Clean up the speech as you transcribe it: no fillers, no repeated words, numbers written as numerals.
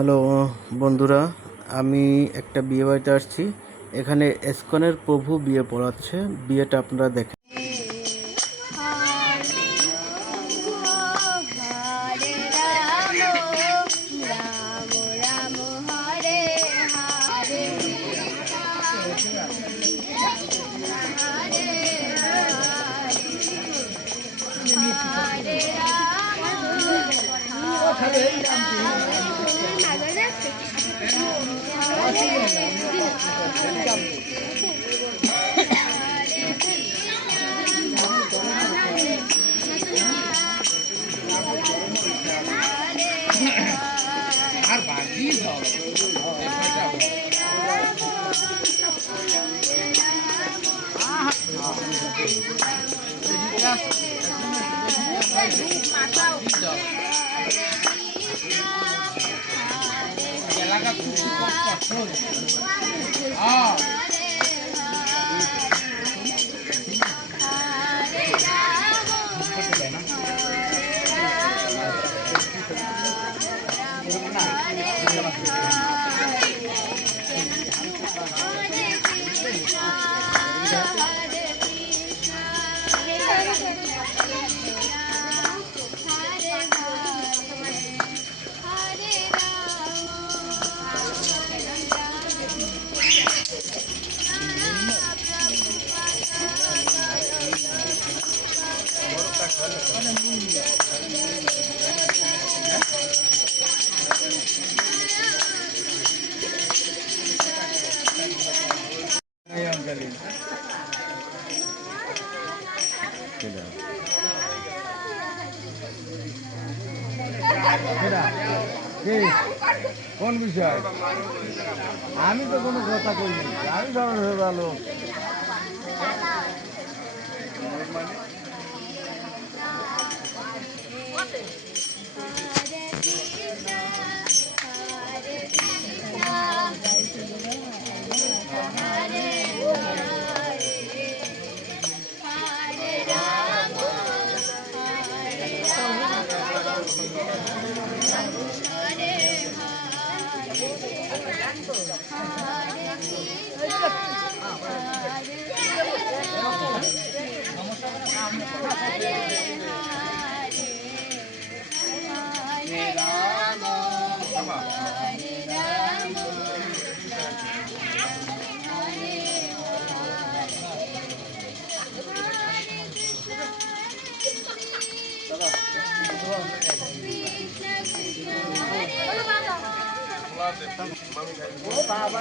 Hello বন্ধুরা, আমি একটা বিয়ে বাড়িতে আসছি। এখানে এসকনের প্রভু বিয়ে পড়াচ্ছে। বিয়েটা আপনারা দেখেন। আর বাকি দাও এলাকা খুব কষ্ট কোন বিষয়? আমি তো কোনো কথা কইনি, আমি সরল হয়ে ভালো। বাবা